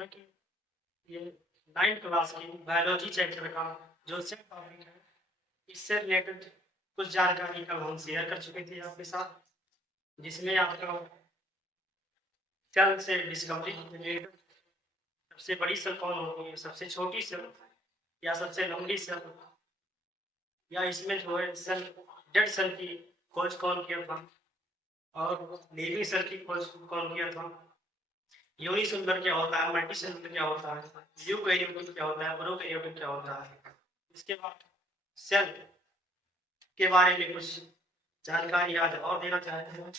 जैसा कि ये 9th क्लास की बायोलॉजी चैप्टर का जो सेट टॉपिक है, इससे रिलेटेड कुछ जानकारी कल हम शेयर कर चुके थे आपके साथ, जिसमें आपका सेल से डिस्कवरी रिलेटेड सबसे बड़ी सेल कौन होती है, सबसे छोटी सेल या सबसे लंबी सेल, या इसमें जो है सेल डेड सेल की खोज कौन किया था और लिविंग सेल की खोज कौन किया था, यूनिसेलुलर क्या होता है, मल्टीसेलुलर क्या होता है, यूकैरियोटिक क्या होता है, प्रोकैरियोटिक क्या होता है। इसके बाद सेल के बारे में कुछ जानकारी आज और देना चाहते हैं।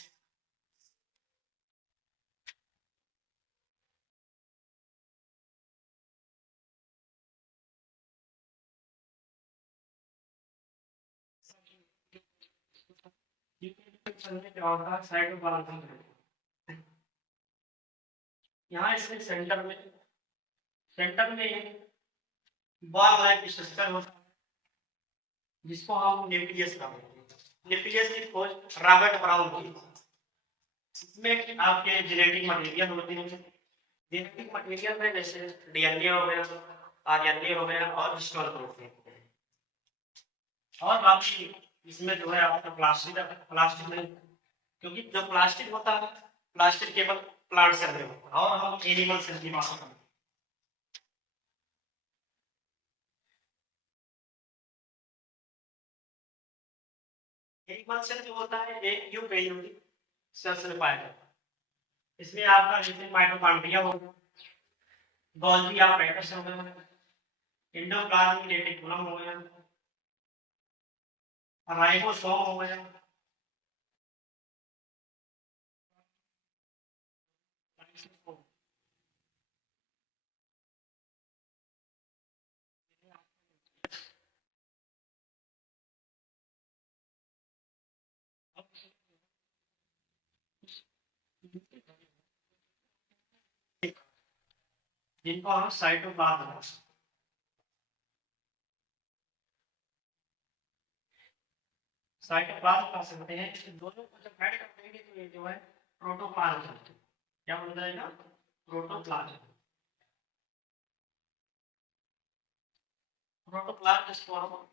क्या होता है, साइटोप्लाज्म। यहाँ इसके सेंटर में एक बॉल लाइक स्ट्रक्चर होता है, जिसको हम न्यूक्लियस कहते हैं। न्यूक्लियस की खोज रॉबर्ट ब्राउन की। इसमें आपके जेनेटिक मटेरियल होते हैं। जेनेटिक मटेरियल में जैसे डीएनए हो गया, आरएनए हो गया और हिस्टोन प्रोटीन, और बाकी इसमें जो है आपका प्लास्टिक नहीं, क्योंकि जो प्लास्टिक होता है, प्लास्टिक केवल प्लांट सेल में होता है और हम एनिमल सेल की बात करते हैं। एनिमल सेल जो होता है एक यूकैरियोटिक सेल्स में पाया जाता है। इसमें आपका जैसे माइटोकॉन्ड्रिया हो गया, गोल्गी apparatus हो गया, एंडोप्लाज्मिक रेटिकुलम हो गया, राइबोसोम हो गया, जिनको हम साइटोप्लाज्म कह सकते हैं। दोनों को जब ऐड कर देंगे तो ये जो है प्रोटोप्लाज्म, क्या बन जाएगा, प्रोटोप्लाज्म। प्रोटोप्लाज्म जिसको हम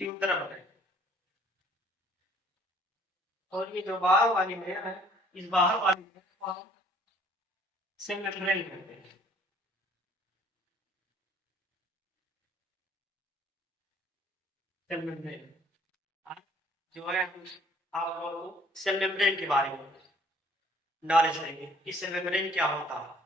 जीव तरह बताएंगे। और ये जो बाहर वाली लेयर है, इस बाहर वाली लेयर को हम सेल मेम्ब्रेन कहते हैं। सेल मेम्ब्रेन जो है आप लोगों को सेल मेम्ब्रेन के बारे में नॉलेज देंगे कि सेल मेम्ब्रेन क्या होता है।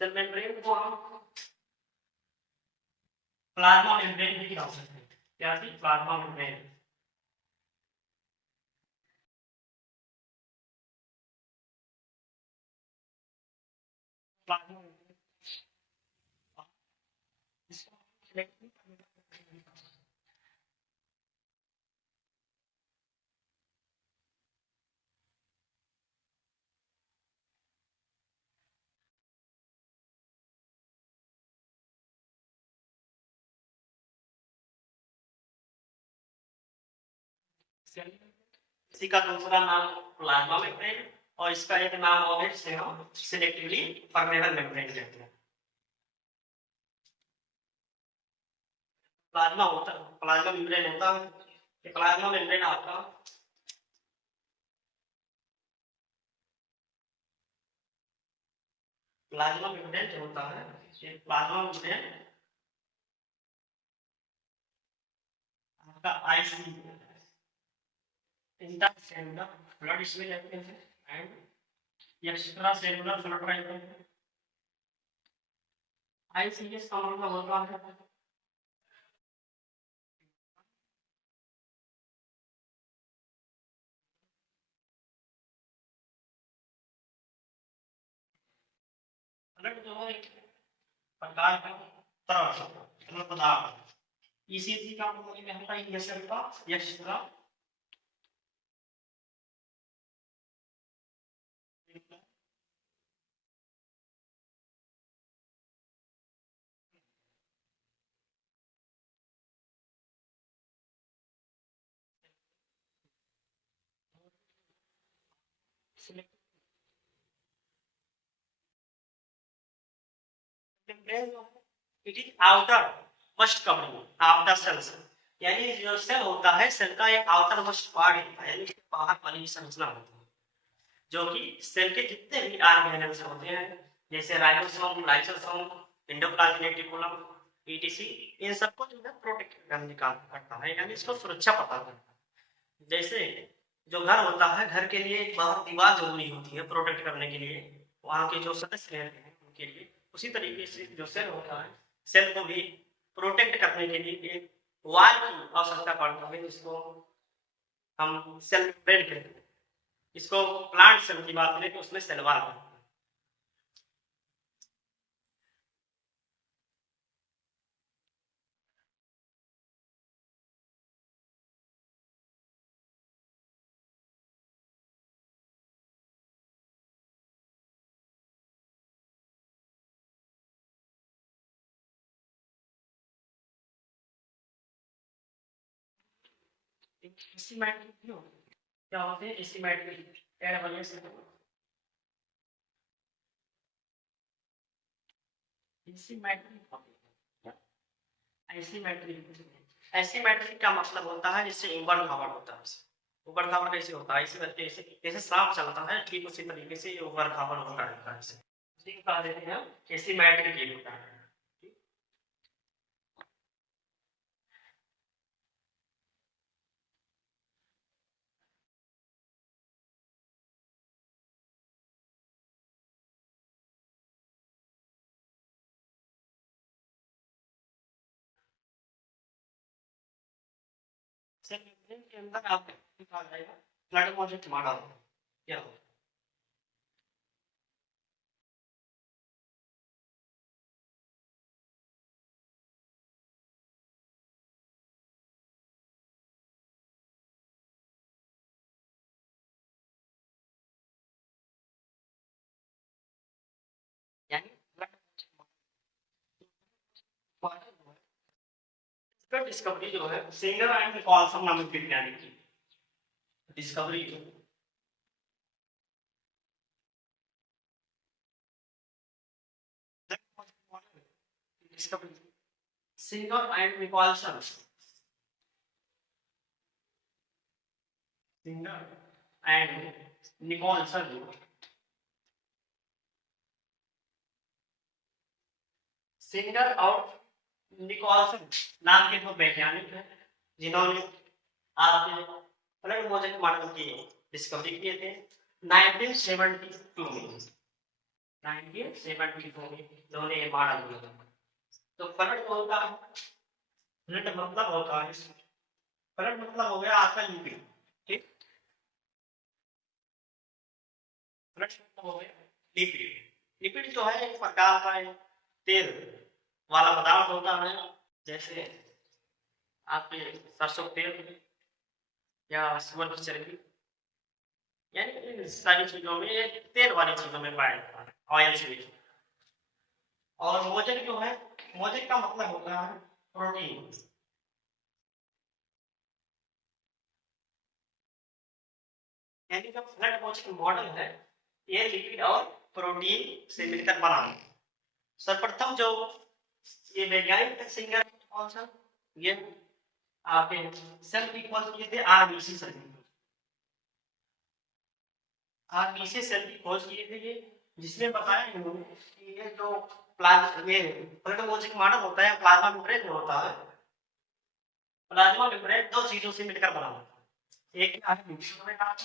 सेल मेम्ब्रेन को हम प्लाज्मा मेम्ब्रेन भी कह सकते हैं। क्या थी, प्लाज्मा मेम्ब्रेन। प्लाज्मा मेम्ब्रेन इसको इसी का दूसरा नाम प्लाज्मा मेम्ब्रेन और इसका एक नाम और है जिसे हम सिलेक्टिवली परमेबल मेम्ब्रेन कहते हैं। प्लाज्मा मेम्ब्रेन होता है, ये प्लाज्मा मेम्ब्रेन आपका प्लाज्मा मेम्ब्रेन जो होता है, ये प्लाज्मा मेम्ब्रेन आपका आईसी इंटरसेलुलर ब्लड इसमें रहते हैं एंड एक्स्ट्रा सेलुलर ब्लड रहते हैं। आईसीएस का मतलब होता है फ्लड जो है एक प्रकार का तरल पदार्थ, इसी का मतलब में होता है यश का यश का it is outer most covering of the cells, यानी जो सेल होता है सेल का एक आउटर मोस्ट पार्ट होता है, यानी इसके बाहर वाली संरचना होती है जो कि सेल के जितने भी ऑर्गेनेल्स होते हैं जैसे ribosome, lysosome, endoplasmic reticulum ETC, इन सबको जो है प्रोटेक्ट करने का काम करता है, यानी इसको सुरक्षा प्रदान करता है। जैसे जो घर होता है, घर के लिए एक बाहर दीवार जरूरी होती है प्रोटेक्ट करने के लिए, वहाँ के जो सदस्य रहते हैं उनके लिए, उसी तरीके से जो सेल होता है सेल को भी प्रोटेक्ट करने के लिए एक वॉल की आवश्यकता पड़ती है जिसको हम सेल मेम्ब्रेन कहते हैं। इसको प्लांट सेल की बात करें तो उसमें सेल वॉल है। एसिमेट्रिक क्यों क्या होते हैं? एसिमेट्रिक ऐड वाले से एसिमेट्रिक एसिमेट्रिक एसिमेट्रिक का मतलब होता है जिससे उबड़ खाबड़ होता है। उबड़ खाबड़ कैसे होता है? इसी जैसे सांप चलता है ठीक उसी तरीके से ये उबड़ खाबड़ होता रहता है। इसी को कहा देते हैं एसिमेट्रिक होता है। सेल मेम्ब्रेन के अंदर आपको दिखा जाएगा फ्लड मॉडल मॉडल क्या होता है। यानी फ्लड मॉडल इसका डिस्कवरी जो है सिंगर एंड निकोलसन नामक वैज्ञानिक की डिस्कवरी जो discovery Singer and Nicolson Singer and Nicolson Singer और निकोलसन नाम के दो वैज्ञानिक हैं जिन्होंने आपके फ्लड मॉडल मॉडल की डिस्कवरी किए थे 1972 में। 1972 में इन्होंने ये मॉडल किया था। तो फ्लड होता है, फ्लड मतलब होता है, फ्लड मतलब हो गया आपका लिपिड, ठीक। फ्लड मतलब हो गया लिपिड। लिपिड जो है एक प्रकार का तेल वाला पदार्थ होता है, जैसे आपके सरसों तेल या सुअर की चर्बी, यानी इन सारी चीजों में तेल वाली चीजों में पाया जाता है, ऑयल से भी। और मोजेक जो है, मोजेक का मतलब होता है प्रोटीन, यानी जो फ्लड मोजेक मॉडल है ये लिपिड और प्रोटीन से मिलकर बना है। सर्वप्रथम जो ये वैज्ञानिक सिंगर कौन सा, ये आपके सेल की खोज किए थे आरबीसी सेल, आरबीसी सेल की खोज किए थे ये, जिसमें बताया इन्होंने कि ये जो ये फ्लड मोजेक मॉडल होता है प्लाज्मा मेम्ब्रेन जो होता है, प्लाज्मा मेम्ब्रेन दो चीजों से मिलकर बना होता है, एक है लिपिड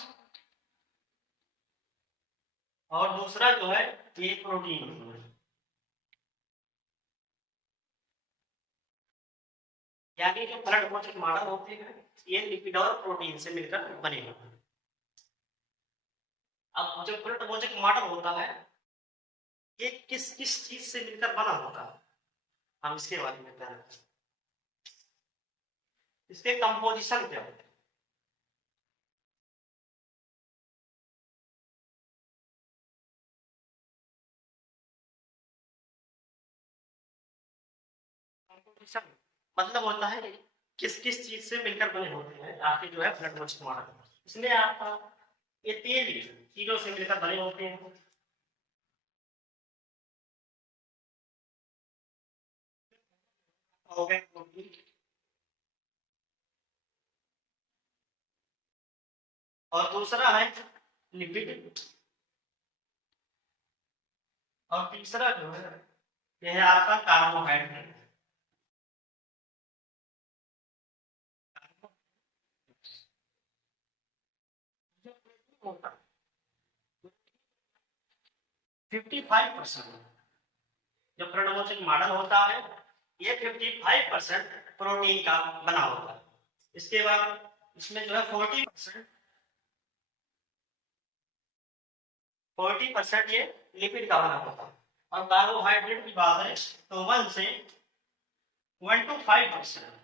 और दूसरा जो है ये प्रोटीन। यानी जो फ्लड मोजेक मॉडल होते हैं ये लिपिड और प्रोटीन से मिलकर बने होते हैं। अब जो फ्लड मोजेक मॉडल होता है ये किस किस चीज से मिलकर बना होता है, हम इसके बारे में जानें। इसके कंपोजिशन क्या होता है? कंपोजिशन मतलब होता है किस किस चीज से मिलकर बने होते हैं आपके जो है ब्लड वॉश मॉडल। इसमें आपका ये 3 चीजों से मिलकर बने होते हैं। हो गए प्रोटीन, और दूसरा है लिपिड, और तीसरा जो है यह है आपका कार्बोहाइड्रेट। होता 55% जो प्रोनोमोटिक मॉडल होता है ये 55% प्रोटीन का बना होता है। इसके बाद इसमें जो है 40% ये लिपिड का बना होता है। और कार्बोहाइड्रेट की बात है तो 1 to 5%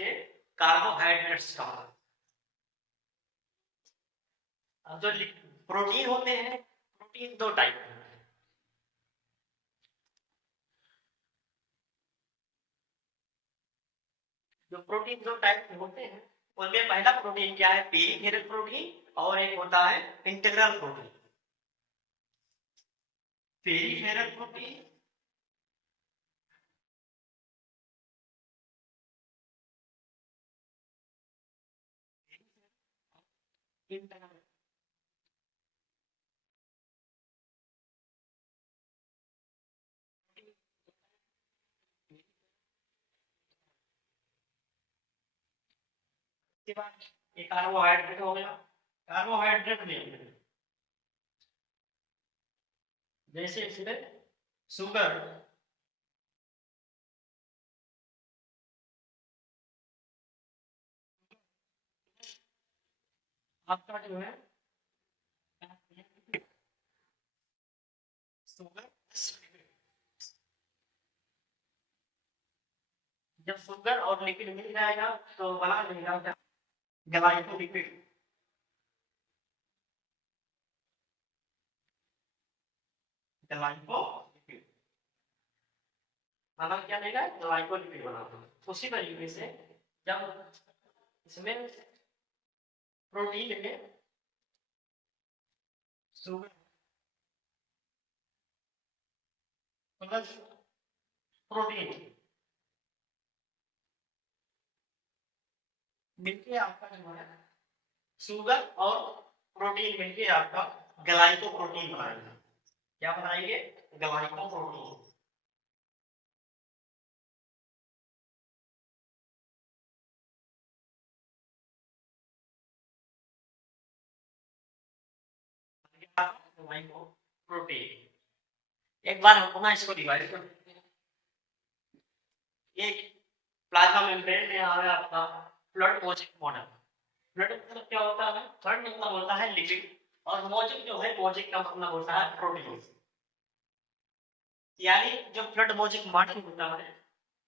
ये कार्बोहाइड्रेट्स का बना। अब जो प्रोटीन होते हैं, प्रोटीन 2 टाइप के। जो प्रोटीन 2 टाइप के होते हैं उनमें पहला प्रोटीन क्या है, पेरिफेरल प्रोटीन, और एक होता है integral protein. Peripheral protein integral. इसके बाद ये कार्बोहाइड्रेट हो गया। कार्बोहाइड्रेट में जैसे इसमें शुगर, आपका जो है शुगर, जब शुगर और लिपिड मिल जाएगा तो बना देगा क्या, ग्लाइकोलिपिड। ग्लाइकोलिपिड बना क्या देगा, ग्लाइकोलिपिड बना देगा। उसी तरीके से जब इसमें प्रोटीन में शुगर प्लस प्रोटीन मिलके आपका जो है शुगर और प्रोटीन मिलके आपका ग्लाइकोप्रोटीन बनाएगा। क्या बनाएंगे, ग्लाइकोप्रोटीन। ग्लाइकोप्रोटीन। एक बार हम पुनः इसको डिवाइड कर, एक प्लाज्मा मेम्ब्रेन में आ गया आपका फ्लड मोज़ेक मॉडल। फ्लड मतलब क्या होता है, फ्लड मतलब होता है लिपिड, और मोज़ेक जो है, मोज़ेक का मतलब होता है प्रोटीन। यानी जो फ्लड मोज़ेक मॉडल होता है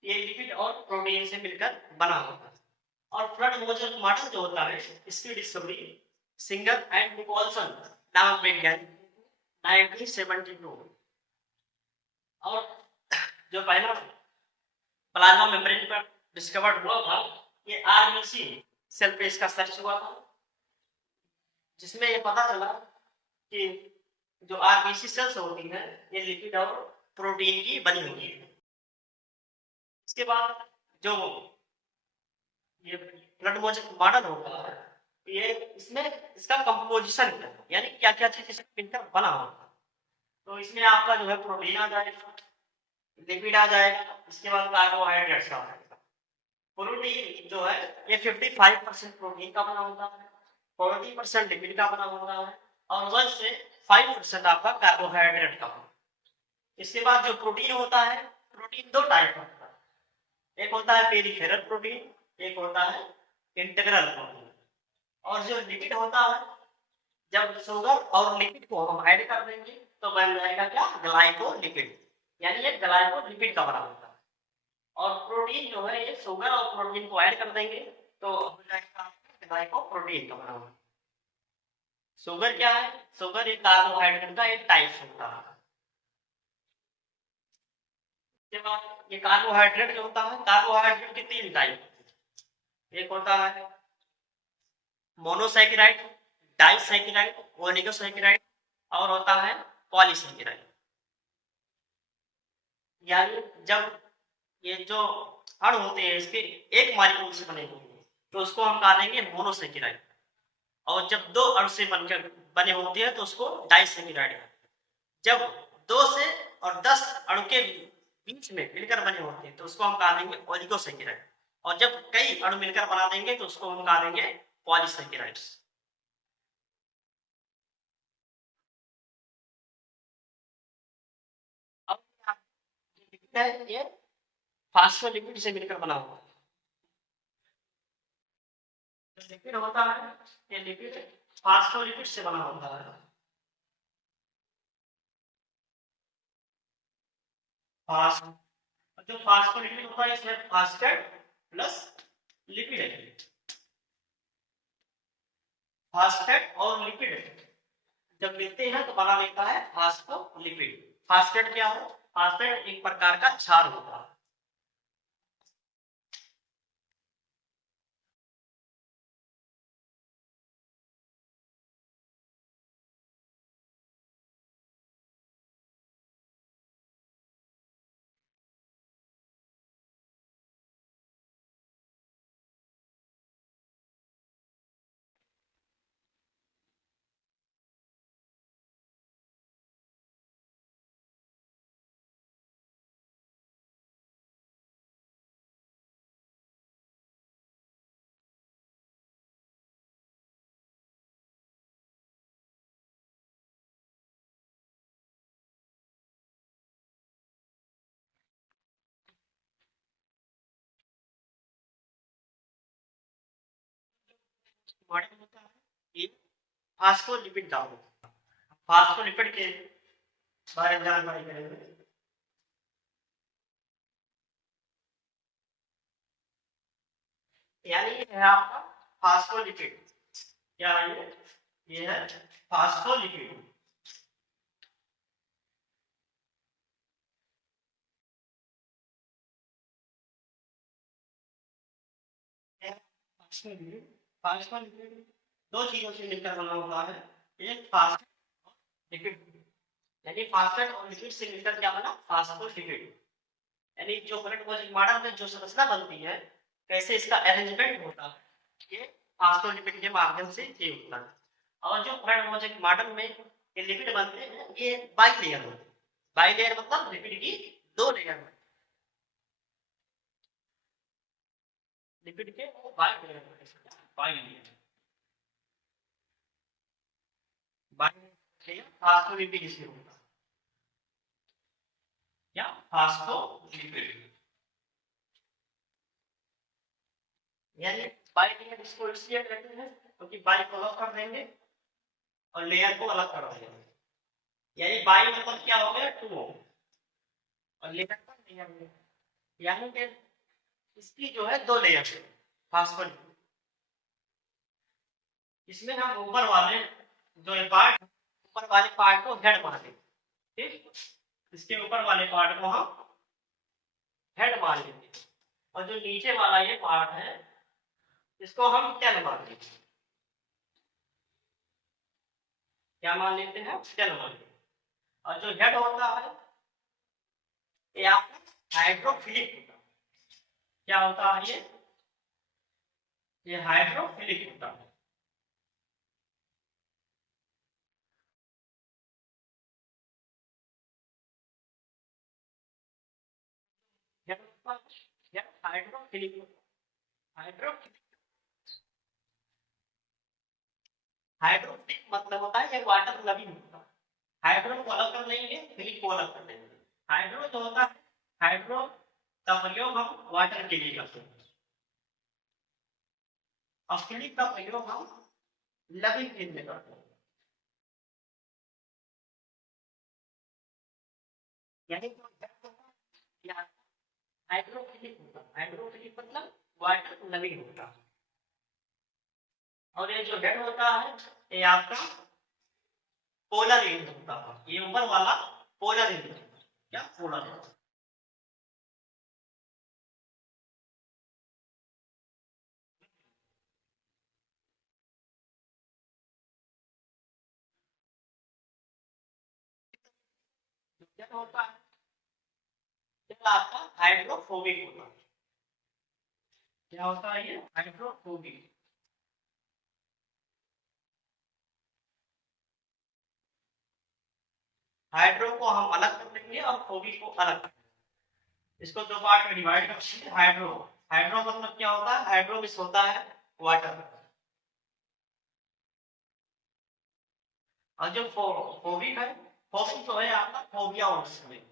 ये लिपिड और प्रोटीन से मिलकर बना होता है। और फ्लड मोज़ेक मॉडल जो होता है इसकी डिस्कवरी सिंगर एंड निकोलसन नामक वैज्ञानिक 1972। और जो पहला प्लाज्मा मेम्ब्रेन पर डिस्कवर्ड हुआ था ये आरबीसी सेल पे इसका सर्च हुआ था, जिसमें ये पता चला कि जो आरबीसी सेल्स होती हैं ये लिपिड और प्रोटीन की बनी होती है। इसके बाद जो ये ब्लड मोज़ेक मॉडल होता है ये इसमें इसका कंपोजिशन क्या है, यानी क्या क्या चीज इसमें मिलकर बना होगा। तो इसमें आपका जो है प्रोटीन आ जाएगा, लिपिड आ जाएगा, इसके बाद कार्बोहाइड्रेट्स आ जाएगा। प्रोटीन जो है ये 55% प्रोटीन का बना होता है, 40% लिपिड का बना होता है, और 1 से 5% आपका कार्बोहाइड्रेट का। इसके बाद जो प्रोटीन होता है, प्रोटीन 2 टाइप का होता है, एक होता है पेरिफेरल प्रोटीन, एक होता है इंटीग्रल प्रोटीन। और जो लिपिड होता है, जब शुगर और लिपिड को हम ऐड कर देंगे तो बन जाएगा क्या, ग्लाइकोलिपिड, यानी ये ग्लाइकोलिपिड का बना होता है। और प्रोटीन जो है ये शुगर और प्रोटीन को ऐड कर देंगे तो हो जाएगा ग्लाइकोप्रोटीन का बना हुआ। शुगर क्या है, शुगर एक कार्बोहाइड्रेट का एक टाइप होता है। ये कार्बोहाइड्रेट जो होता है, कार्बोहाइड्रेट के तीन टाइप, एक होता है मोनोसैकेराइड, डाइसैकेराइड, ओलिगोसैकेराइड, और होता है पॉलीसैकेराइड। यानी जब ये जो अणु होते हैं इसके एक मॉलिक्यूल से बने होते हैं तो उसको हम कहा देंगे मोनोसैकेराइड, और जब दो अणु से बनकर बने होते हैं तो उसको डाइसैकेराइड। जब 2 से और 10 अणु के बीच में मिलकर बने होते हैं तो उसको हम कहा देंगे ओलिगोसैकेराइड, और जब कई अणु मिलकर बना देंगे तो उसको हम कहा देंगे पॉलीसैकेराइड्स। अब ये फास्फोलिपिड से मिलकर बना हुआ है। लिपिड होता है, ये लिपिड फास्फोलिपिड से बना होता है। जो फास्फोलिपिड होता है इसमें फास्फेट प्लस लिपिड है। फास्फेट और लिपिड जब मिलते हैं तो बना लेता है फास्फोलिपिड। फास्फेट क्या हो, फास्फेट एक प्रकार का क्षार होता है। मॉडल होता है ये फास्फोलिपिड का होता है। फास्फोलिपिड के बारे में जानकारी करेंगे। यानी ये है आपका फास्फोलिपिड, क्या है ये है फास्फोलिपिड। फास्फोलिपिड दो चीजों से मिलकर बना होता है, एक फास्फेट लिपिड, यानी फास्फेट और लिपिड से मिलकर क्या बना, फास्फोलिपिड। यानी जो ब्लड मॉडल में जो संरचना बनती है, कैसे इसका अरेंजमेंट होता है, ये फास्फोलिपिड के माध्यम से ये होता है। और जो ब्लड मॉडल में ये लिपिड बनते हैं ये बाइलेयर होते हैं। बाइलेयर मतलब लिपिड की दो लेयर में, लिपिड के बाइलेयर बाइलेयर बाइलेयर फास्फोलिपिड इसमें होता है, या फास्फोलिपिड। यानी बाइलेयर इसको इसलिए कहते हैं क्योंकि बाई को अलग कर देंगे और लेयर को अलग कर देंगे। यानी बाई मतलब क्या हो गया, टू, और लेयर का लेयर में, यानी कि इसकी जो है दो लेयर है फास्फोलिपिड। इसमें हम ऊपर वाले जो पार्ट, ऊपर वाले पार्ट को हेड मान लेंगे, ठीक, इसके ऊपर वाले पार्ट को हम हेड मान लेंगे, और जो नीचे वाला ये पार्ट है इसको हम टेल मान लेंगे। क्या मान लेते हैं, टेल मान लेते हैं। और जो हेड होता है ये आपका हाइड्रोफिलिक होता है। क्या होता है ये हाइड्रोफिलिक होता है। हाइड्रोफिलिक हाइड्रोफिलिक हाइड्रोफिलिक मतलब होता है ये वाटर लविंग होता है। हाइड्रो को अलग कर लेंगे, फिलिक को अलग कर लेंगे। हाइड्रो जो होता है, हाइड्रो का प्रयोग हम वाटर के लिए करते हैं, और फिलिक का प्रयोग हम लविंग के लिए करते हैं। यानी जो हेड होता है या हाइड्रोफिलिक होता है, हाइड्रोफिलिक मतलब वाटर लविंग होता है। और ये जो हेड होता है ये आपका पोलर एंड होता है, ये ऊपर वाला पोलर एंड होता है। क्या पोलर एंड? क्या होता है? ये आपका हाइड्रोफोबिक होता है। क्या होता है ये? हाइड्रोफोबिक। हाइड्रो को हम अलग कर देंगे और फोबिक को अलग कर देंगे। इसको दो पार्ट में डिवाइड कर देंगे। हाइड्रो, हाइड्रो मतलब क्या होता है? हाइड्रो मिस होता है वाटर। और जो फोबिक है, फोबिक तो है आपका फोबिया वर्ड्स में।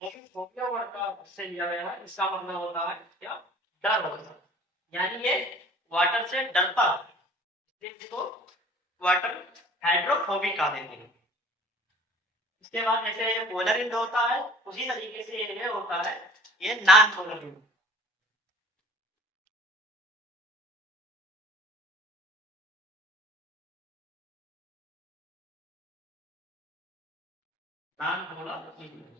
फोबिया वर्ड का से लिया गया है, इसका मतलब होता है क्या? डर होता है, यानी ये वाटर से डरता है, इसलिए इसको वाटर हाइड्रोफोबिक कहा देते हैं। इसके बाद जैसे ये पोलर इंड होता है, उसी तरीके से ये होता है ये non polar end. Non polar end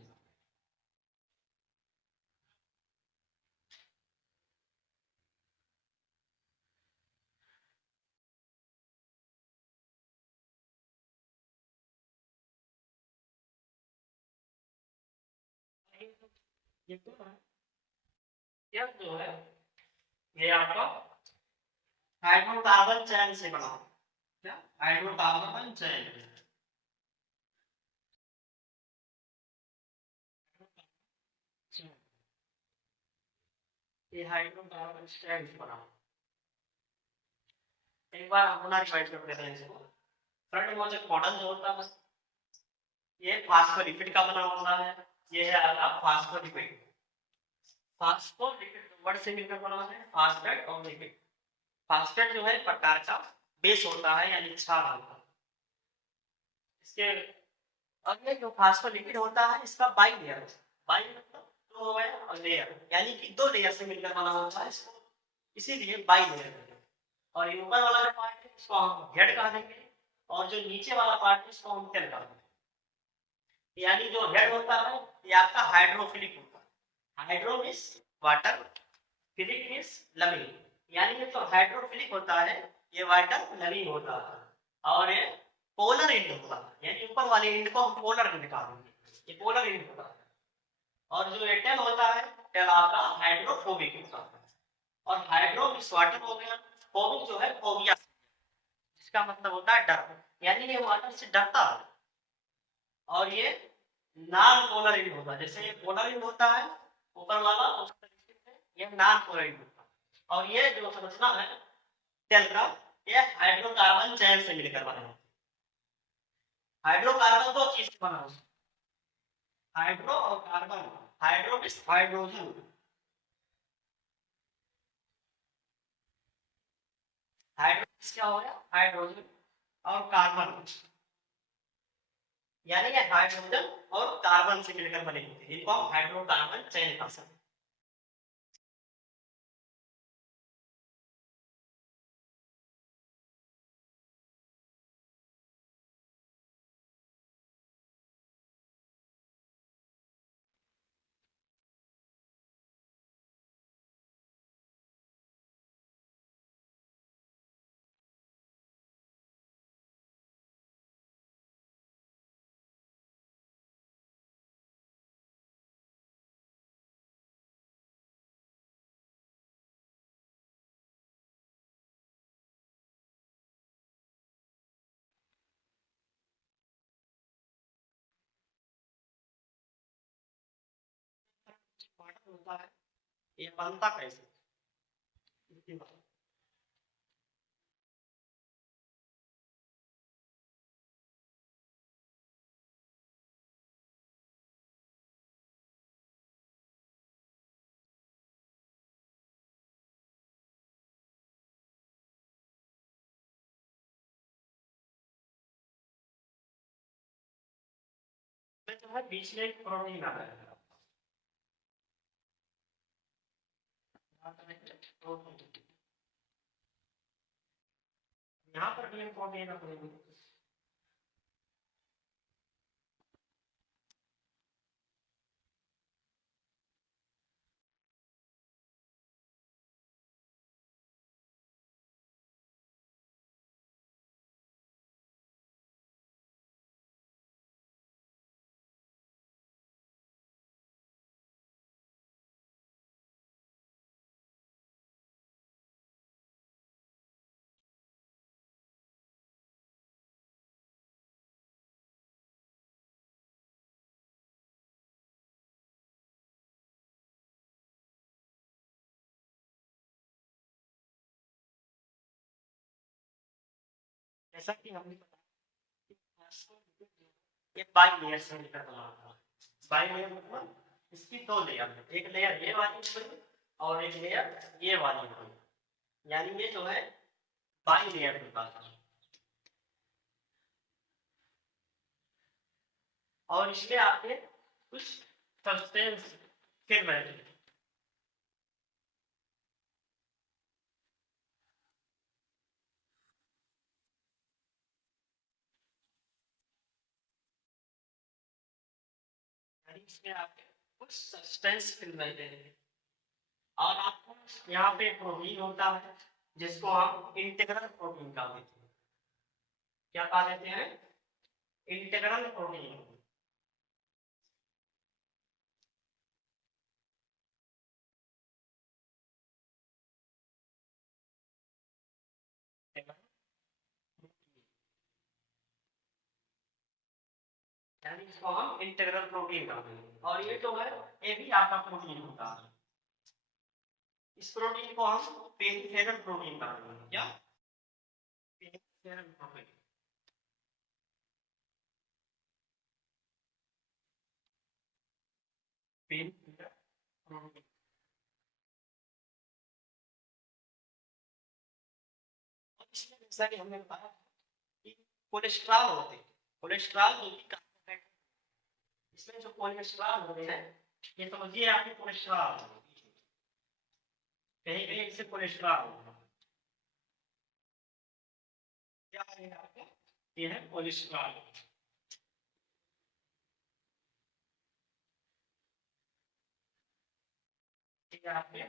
ये तो है, ये जो है ये आपका हाइड्रोकार्बन चैन से बना है। क्या? हाइड्रोकार्बन चैन। ये हाइड्रोकार्बन चैन से बना है। एक बार हम पुनः रिवाइज कर लेते हैं इसको। फ्रंट मोस्ट मॉडल जो होता है ये फास्फोलिपिड का बना होता है। ये है आपका फास्फोलिपिड। फास्फोलिपिड वर्ड से मिलकर बना है फास्फेट और लिपिड। फास्फेट जो है प्रकार का बेस होता है, यानी क्षार होता है। इसके अब ये जो फास्फोलिपिड होता है इसका बाई लेयर, बाई मतलब दो हो गया और लेयर, यानी कि दो लेयर से मिलकर बना होता है इसको, इसीलिए बाई लेयर। और ये ऊपर वाला जो पार्ट है इसको हम हेड कह देंगे, और जो नीचे वाला पार्ट है इसको हम टेल कह देंगे। यानी जो हेड होता है ये आपका हाइड्रोफिलिक होता है। Hydro means water, philic means loving, यानी कि जो हाइड्रोफिलिक होता है ये वाटर लविंग होता है। और ये पोलर एंड होता है, यानी ऊपर वाले एंड को हम पोलर एंड कह देंगे, ये पोलर एंड होता है। और जो ये टेल होता है, टेल आपका हाइड्रोफोबिक होता है। और हाइड्रो मींस वाटर हो गया, फोबिक जो है फोबिया, जिसका मतलब होता है डर, यानी ये वाटर से डरता है। और ये नॉन पोलर एंड होता है, जैसे ये पोलर एंड होता है ऊपर वाला, उस तरीके से ये नॉन पोलर एंड होता है। और ये जो संरचना है तेल का, ये हाइड्रोकार्बन चैन से मिलकर बना है। हाइड्रोकार्बन दो चीज से बना है, हाइड्रो और carbon. Hydro means hydrogen, hydro क्या हो गया? हाइड्रोजन। और कार्बन, यानी ये हाइड्रोजन और कार्बन से मिलकर बने होते हैं, इनको हम हाइड्रोकार्बन चैन कह सकते हैं। वाटर होता है ये बनता कैसे? में जो है बीच में एक प्रोटीन आता है, यहाँ पर भी हम प्रोटीन रखेंगे। जैसा कि हमने ये बाई लेयर से मिलकर बना था। बाई लेयर मतलब इसकी दो लेयर, एक लेयर ये वाली हुई और एक लेयर ये वाली हुई, यानी ये जो है बाई लेयर होता है। और इसमें आपके कुछ सब्सटेंस फिर बैठे, इसमें आपके कुछ सब्सटेंस फिल रहते हैं। और आपको यहाँ पे प्रोटीन होता है जिसको हम इंटीग्रल प्रोटीन कहते हैं। क्या कहा देते हैं? Integral protein. यानी इसको हम इंटीग्रल प्रोटीन कहते हैं। और ये जो है ये भी आपका प्रोटीन होता है। इस प्रोटीन को हम पेरिफेरल प्रोटीन कहते हैं। क्या? Peripheral protein. Peripheral protein. और इसमें जैसा कि हमने बताया कि कोलेस्ट्रॉल होते हैं, कोलेस्ट्रॉल जो कि कार्बोहाइड्रेट, इसमें जो कोलेस्ट्रॉल होते हैं ये समझिए आपके कोलेस्ट्रॉल, कहीं कहीं इसे कोलेस्ट्रॉल क्या है आपका? ये है कोलेस्ट्रॉल। आपके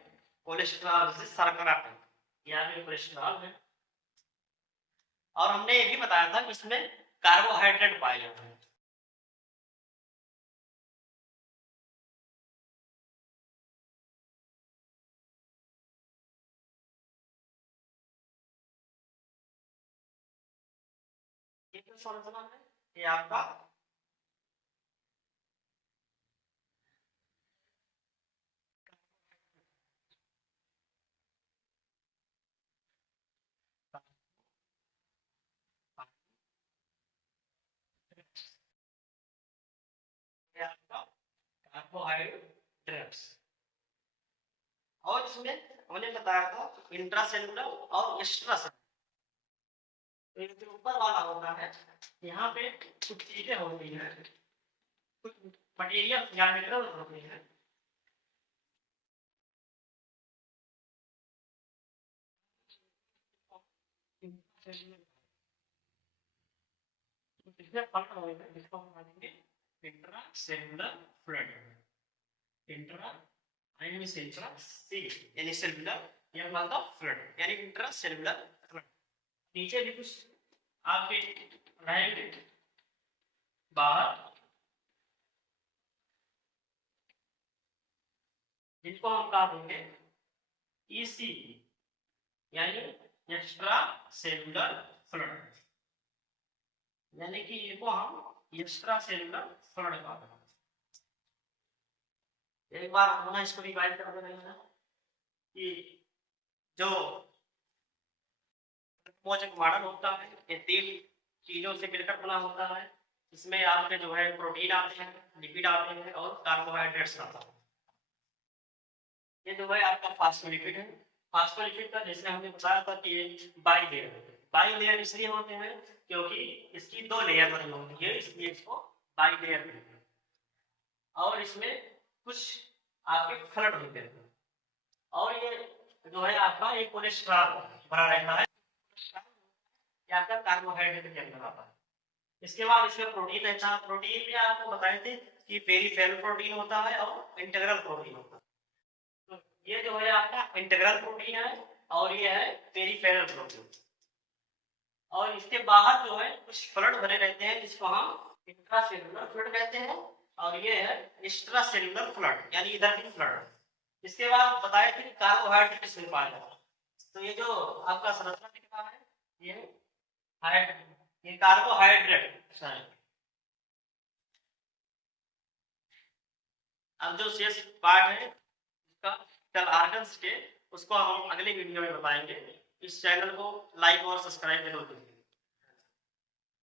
कोलेस्ट्रॉल से शर्करा है, यहाँ पे कोलेस्ट्रॉल है। और हमने ये भी बताया था कि इसमें कार्बोहाइड्रेट पाए जाते हैं। ये तो समझना है, ये आपका कार्बोहाइड्रेट्स। और इसमें हमने बताया था इंट्रासेलुलर और एक्स्ट्रा सेलुलर। तो जो ऊपर वाला होता है यहाँ पे कुछ चीजें होती हैं, कुछ मटेरियल या मिनरल्स होते हैं। इसमें फर्क होगा जिसको हम मानेंगे इंट्रासेलुलर फ्लूइड। इंट्रा यानी सेंट्रा सी यानी सेलुलर, ये मतलब फ्लूइड यानी इंट्रासेलुलर फ्लूइड। नीचे भी कुछ आपके रहेंगे बाहर, जिनको हम कहा देंगे ईसी यानी एक्स्ट्रा सेलुलर फ्लूइड, यानी कि इनको हम एक्स्ट्रा सेलुलर फ्लूइड कहते हैं। एक बार हम इसको रिवाइज कर देना कि जो मोजक मॉडल होता है ये 3 चीजों से मिलकर बना होता है। इसमें आपके जो है प्रोटीन आते हैं, लिपिड आते हैं और कार्बोहाइड्रेट्स आता है। ये जो है आपका फास्फोलिपिड है। फास्फोलिपिड का जैसे हमने बताया था कि ये बाई लेयर इसलिए होते हैं क्योंकि इसकी 2 लेयर बनी होती है, इसलिए इसको बाई लेयर कहते हैं। और इसमें कुछ आपके फ्लड होते हैं, और ये जो है आपका एक कोलेस्ट्रॉल भरा रहता है, ये आपका कार्बोहाइड्रेट के अंदर आता है। इसके बाद इसमें प्रोटीन रहता है। प्रोटीन में आपको बताए थे कि पेरीफेरल प्रोटीन होता है और इंटीग्रल प्रोटीन होता है। तो ये जो है आपका इंटीग्रल प्रोटीन है और ये है पेरीफेरल प्रोटीन। और इसके बाहर जो है कुछ फ्लूइड बने रहते हैं जिसको हम इंट्रासेल्युलर फ्लूइड कहते हैं, और ये है एक्स्ट्रासेल्युलर फ्लूइड यानी इधर की फ्लूइड। इसके बाद बताया कि कार्बोहाइड्रेट इसमें पाया जाता है। तो ये जो आपका संरचना दिख रहा है ये कार्बोहाइड्रेट है। अब जो शेष पार्ट है इसका सेल ऑर्गन्स के, उसको हम अगले वीडियो में बताएंगे। इस चैनल को लाइक और सब्सक्राइब जरूर करें।